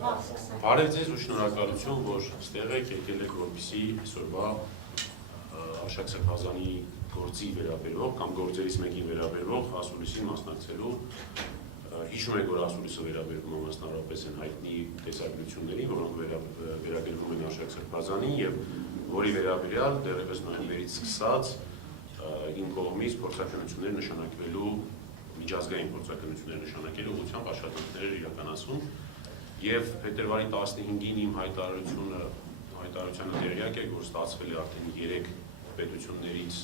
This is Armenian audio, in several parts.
Բարև ձեզ ու շնորհակալություն, որ ստեղ եք եկել եք, որպեսզի այսօրվա Արշակ Սրբազանի գործի վերաբերող կամ գործերից մեկին վերաբերող ասուլիսին մասնակցելու հիշում եք, որ ասուլիսը վերաբերվում է մասնավորապես են հայտնի տեսագրություններին, որոնք վերագրվում են Արշակ Սրբազանին եւ որի վերաբերյալ դեռևս նոյեմբերից սկսած իմ կողմից փորձակնություններ նշանակվելու միջազգային փորձակնություններ նշանակելու ուղղությամբ աշխատանքներ իրականացում եւ փետրվարի 15-ին իմ հայտարարությանը տեղյակ եք, որ ստացվել է արդեն 3 պետություններից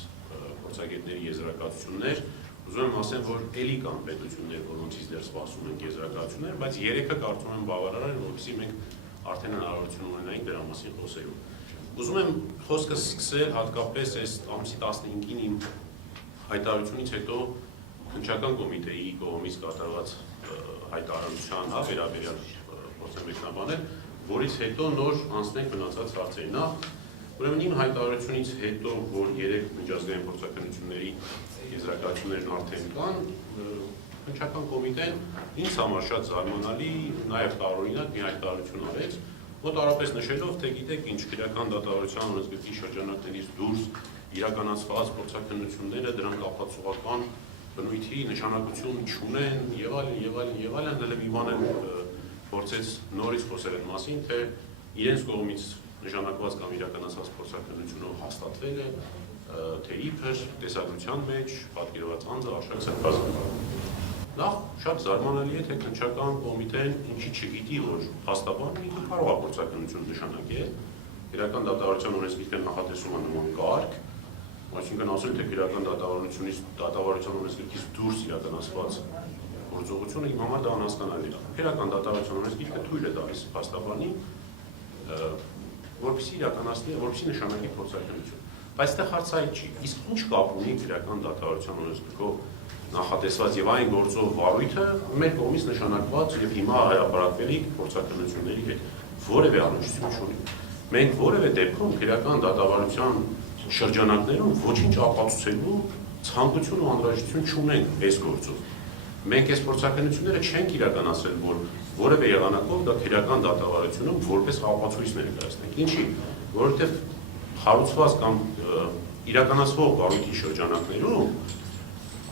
փորձագետների եզրակացություններ, ուզում եմ ասեմ, որ ելի կան պետություններ, որոնցից դեռ սպասում են եզրակացություններ, բայց 3-ը կարծում եմ բավարար է, որովհետեւ մենք արդեն հնարավորություն ունենանք դրա մասին խոսելու։ Ուզում եմ խոսքս սկսել հատկապես այս ամսի 15-ին իմ հայտարարությունից հետո քննչական կոմիտեի կողմից կատարված հայտարարության վերաբերյալ փորձեմ մեկնաբանել, որից հետո նոր անցնենք մնացած հարցերին։ Ուրեմն իմ հայտարարությունից հետո, որ 3 միջազգային փորձակնությունների եզրակացություններն արդեն կան, քննչական կոմիտեն ինձ համար շատ զարմանալի, նաև տարօրինակ մի հայտարարություն արեց, մոտարապես նշելով, թե գիտեք ինչ, քրեական դատավարության օրենսգրքի շրջանակներից դուրս իրականացված փորձակնությունները դրանք ապացուցողական բնույթի նշանակություն չունեն եւ այլն, դեռ մի բան փորձեց նորից խոսել այդ մասին, թե իրենց կողմից նշանակված կամ իրականացված փորձակնությունով հաստատվել է, թե իբր տեսագրության մեջ պատկերված անձը Արշակ Սրբազանը։ Նախ շատ զարմանալի է, թե քննչական կոմիտեն ինչի չգիտի, որ փաստաբանն ինքը կարող է փորձակնություն նշանակել, քրեական դատավարության օրենսգիրքը նախատեսում է նման կարգ, այսինքն ասել, թե քրեական դատավարության օրենսգիրքից դուրս իրականացված գործողությունը իմ համար դա անհասկանալի է։ Քրեական դատավարության օրենսգիրքը թույլ է տալիս փաստաբանին, որպեսզի իրականացնի, որպեսզի նշանակի փորձակնություն։ Բայց այստեղ հարցը չի, իսկ ինչ կապ ունի քրեական դատավարության օրենսգրքով նախատեսված եւ այն գործով վարույթը մեր կողմից նշանակված եւ հիմա հայապարակվելիք փորձակնությունների հետ որևէ առնչություն չունի։ Մենք որևէ դեպքում քրեական դատավարության շրջանակներում ոչինչ ապացուցելու ցանկություն ու անհրաժեշտություն չունենք այս գործով։ Մենք այս փորձակնությունները չենք իրականացրել, որ որևէ եղանակով դա քրեական դատավարությունում որպես ապացույց ներկայացնենք։ Ինչի, որովհետև հարուցված կամ իրականացվող վարույթի շրջանակներում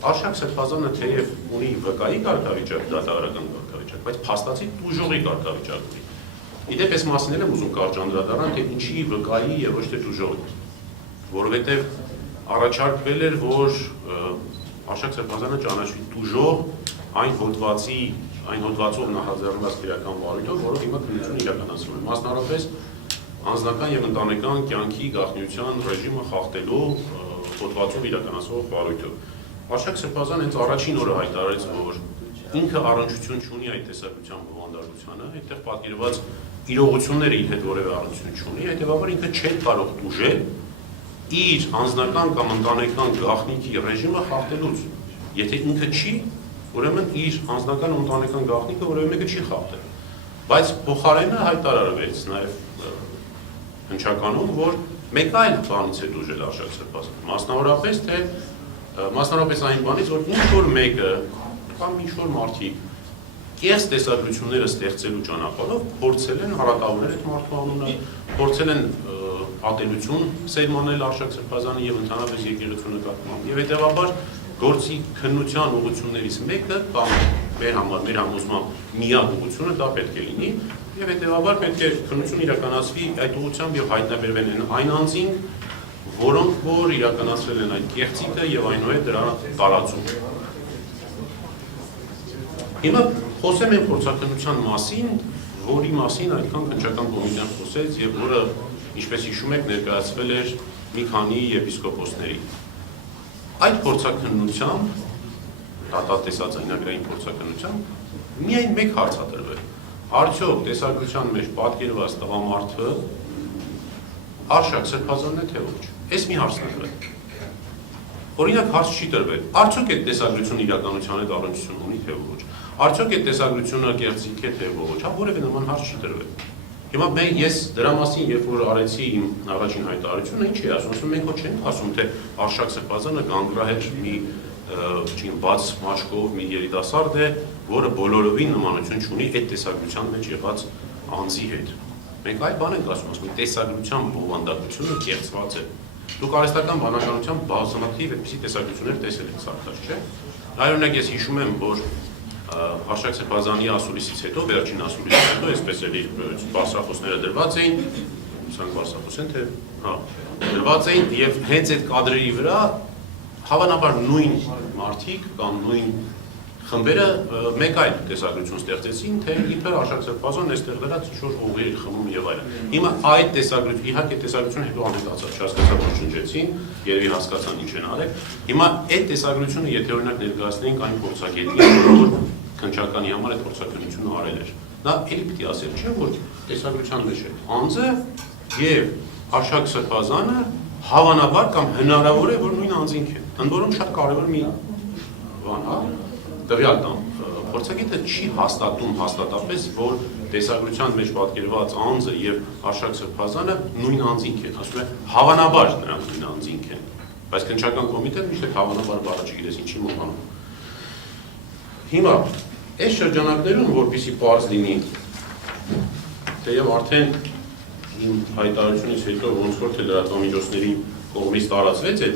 Արշակ Սրբազանը թեև ունի վկայի կարգավիճակ, դատավարական կարգավիճակ, բայց փաստացի տուժողի կարգավիճակ ունի։ Իդեպ այս մասին եմ ուզում կարճանդրադառնալ, թե ինչի վկայի եւ ոչ թե տուժողի, որովհետև առաջարկվել էր, որ Արշակ Սրբազանը ճանաչվի տուժող այն հոդվածով նախաձեռնված քրեական վարույթով, որով հիմա քննություն իրականացվում է, մասնավորապես անձնական եւ ընտանեկան կյանքի գաղտնիության ռեժիմը խախտելու հոդվածով իրականացվող վարույթով։ Արշակ Սրբազանը հենց առաջին օրը հայտարարեց, որ ինքը առնչություն չունի այդ տեսակցության բովանդակությանը, այդտեղ պատկերված իրողությունները իր հետ որևէ առնչություն չունի, հետեւաբար ինքը չէր կարող տուժել իր անձնական կամ ընտանեկան գաղտնիքի ռեժիմը խախտելուց։ Եթե ինքը չի, ուրեմն իր անձնական ու ընտանեկան գաղտնիքը որևէ մեկը չի խախտել։ Բայց փոխարենը հայտարարվեց նաև հնչականում, որ մեկ այլ բանից է տուժել Արշակ Սրբազանը, մասնավորապես այն բանից, որ ինչ-որ մեկը կամ ինչ-որ մարդիկ կեղծ տեսագրությունները ստեղծելու ճանապարհով փորձել են հարատավորել այդ մարդու անունը, փորձել են ատելություն սերմանել Արշակ Սրբազանի եւ ընդհանրապես եկեղեցու նկատմամբ։ Եվ հետեւաբար գործի քննության ուղղություններից մեկը կամ մեր համոզմամբ միակ ուղղությունը դա պետք է լինի եւ հետեւաբար պետք է քննություն իրականացվի այդ ուղղությամբ եւ հայտնաբերվեն այն անձին, որոնք որ իրականացրել են այդ կեղծիքը եւ այնուհետ դրա տարածումը։ Հիմա խոսեմ այն փորձակնության մասին, որի մասին այդքան քննչական կոմիտեն խոսեց եւ որը, ինչպես հիշում եք, ներկայացվել էր մի քանի եպիսկոպոսների։ Այդ փորձակնությամբ, դատատեսած այնագրային փորձակնությամբ, միայն մեկ հարց ա տրվել։ Արդյոք տեսագրության մեջ պատկերված տղամարդը Արշակ Սրբազանն է թե ոչ։ Այս մի հարցն է տրվել։ Օրինակ հարց չի տրվել։ Արդյոք այդ տեսագրությունը իրականության հետ առնչություն ունի թե ոչ։ Արդյոք այդ տեսագրությունը կեղծիք է թե ոչ։ Հա որևէ նման հարց չի տրվել։ Հիմա ես դրա մասին, երբ որ արեցի իմ առաջին հայտարարությունը, ինչ էի ասում, մենք ոչ չենք ասում, թե Արշակ Սրբազանը կանգրահետ մի բաց մաշկով մի երիտասարդ է, որը բոլորովին նմանություն չունի այդ տեսագրության մեջ եղած անձի հետ։ Մենք այլ բան ենք ասում, տեսագրության բովանդակությունը կեղծված է։ Դուք արհեստական բանականությամբ բազմաթիվ այդպիսի տեսագրություններ տեսել եք, սարքած չէ։ Այօրինակ ես հիշում եմ, որ Արշակ Սրբազանի ասուլիսից հետո, վերջին ասուլիսից հետո, այսպես էլի բարձրախոսները դրված էին, սրանք բարձրախոս են, թե դրված էին եւ հենց այդ կադրերի վրա հավանաբար նույն մարդիկ կամ նույն խմբերը մեկ այլ տեսագրություն ստեղծեցին, թե իբր Արշակ Սրբազանն այստեղ դրած ինչ-որ ուղիղ խմում եւ այլն։ Հիմա այդ տեսագրություն, իհարկե տեսագրությունը հետո անհետացավ, չհասկացա որ շնջեցին, երևի հասկացան ինչ են արել։ Հիմա այդ տեսագրությունը, եթե օրինակ ներկայացնեինք այն փորձագետին, որ քննչականի համար այդ փորձակնությունը արել էր, նա էլի պիտի ասել, չէ՞ որ տեսագրության մեջ է անձը եւ Արշակ Սրբազանը հավանաբար կամ հնարավոր է որ նույն անձինք են։ Ընդ որում շատ կարևոր մի բան է, տվյալ տամ, փորձագետը չի հաստատում հաստատապես, որ տեսագրության մեջ պատկերված անձը եւ Արշակ Սրբազանը նույն անձինք են, ասում է հավանաբար նրանք նույն անձինք են, բայց քննչական կոմիտեն միշտ հավանաբար բառը չգիտես ինչի մոտանում։ Հիմա այս շրջանակներում, որպեսզի պարզ լինի, թեև արդեն իմ հայտարարությունից հետո ոնց որ թե լրատվամիջոցների կողմից տարածվեց այդ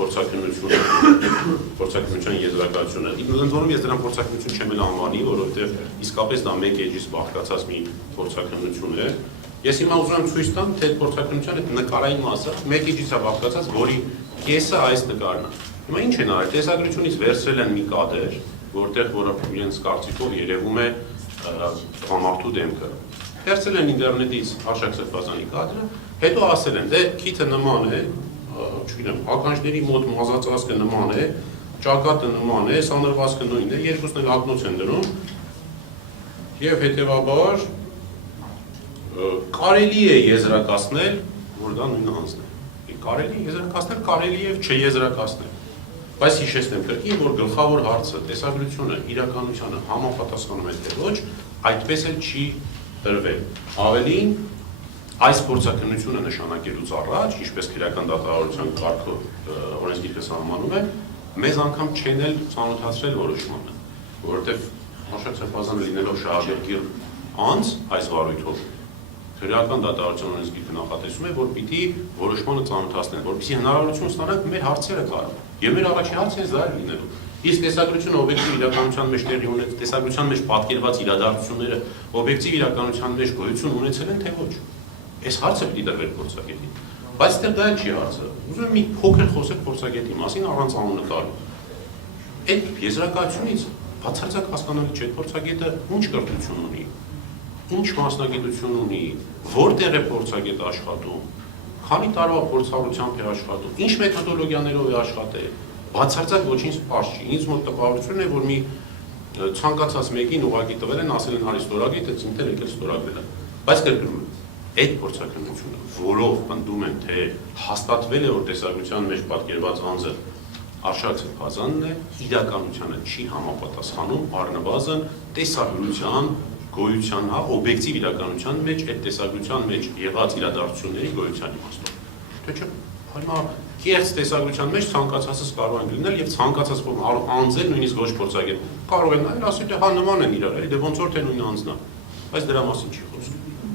փորձակնության եզրակացությունը։ Ընդ որում ես դրան փորձակնություն չեմ էլ անվանի, որովհետև իսկապես դա մեկ էջից բաղկացած մի փորձակնություն է։ Ես հիմա ուզում եմ ցույց տամ, թե փորձակնության այդ նկարային մասը մեկ էջից է բաղկացած, որի կեսը այս նկարն է։ Հիմա ինչ են արել, տեսագրությունից վերցրել են մի կադր, որտեղ որը իրենց կարծիքով երևում է տղամարդու դեմքը։ Վերցրել են ինտերնետից Արշակ Սրբազանի կադրը, հետո ասել են, դե քիթը նման է, չգիտեմ, ականջների մոտ մազածվածքը նման է, ճակատը նման է, սանրվածքը նույնն է, երկուսն էլ ակնոց են դնում եւ հետեւաբար կարելի է եզրակացնել, որ դա նույն անձն է։ Կարելի է եզրակացնել, կարելի է չեզրակացնել։ Բայց հիշեցնեմ կրկին, որ գլխավոր հարցը տեսագրությունը իրականությանը համապատասխանում է թե ոչ, այդպես էլ չի տրվել։ Ավելին, այս փորձակնությունը նշանակելուց առաջ, ինչպես քրեական դատավարության կարգով օրենսգիրքը սահմանում է, մեզ անգամ չեն էլ ծանոթացրել որոշմանը, որովհետև Արշակ Սրբազանը լինելով շահագրգիռ անձ այս վարույթով, քրեական դատավարության օրենսգիրքը նախատեսում է, որ պիտի որոշմանը ծանոթացնեն, որպեսզի հնարավորություն ստանանք մեր հարցերը կարել։ Եվ մեր առաջին հարցը դա է լինելու։ Իսկ տեսագրությունը օբյեկտիվ իրականության մեջ տեղի ունեցել, տեսագրության մեջ պատկերված իրադարձությունները օբյեկտիվ իրականության մեջ գոյություն ունեցել են, թե ոչ։ Այս հարցը պիտի դրվեր փորձագետին։ Բայց դեռ դա չի հարցը։ Ուզում եմ մի փոքր խոսել փորձագետի մասին առանց անունը տալու։ Այդ եզրակացությունից բացարձակ հասկանալի չէ, փորձագետը ինչ կրթություն ունի, ինչ մասնագիտություն ունի, որտեղ է փորձագետը աշխատում, քանի տարվա փորձառությամբ է աշխատում, ինչ մեթոդոլոգիաներով է աշխատել, բացարձակ ոչինչ պարզ չի։ Ինձ մոտ տպավորություն է, որ մի ցանկացած մեկին ուղղակի տվել են, ասել են հարի ստորագրի, թե ցինտել եկել ստորագրել է։ Բայց կրկնում եմ, այդ փորձակնությունը, որով պնդում են, թե հաստատվել է, որ տեսագրության մեջ պատկերված անձը Արշակ Սրբազանն է, իրականությանը չի համապատասխանում առնվազն տեսագրության գոյության, օբյեկտիվ իրականության մեջ այդ տեսագրության մեջ եղած իրադարձությունների գոյության իմաստով։ Թե չէ, հիմա կեղծ տեսագրության մեջ ցանկացածս կարող են լինել եւ ցանկացած անձել նույնիսկ ոչ փորձագետ կարող են նայել, ասել թե հա նման են իրար, դե ոնց որ թե նույն անձն է, բայց դրա մասին չի խոսում։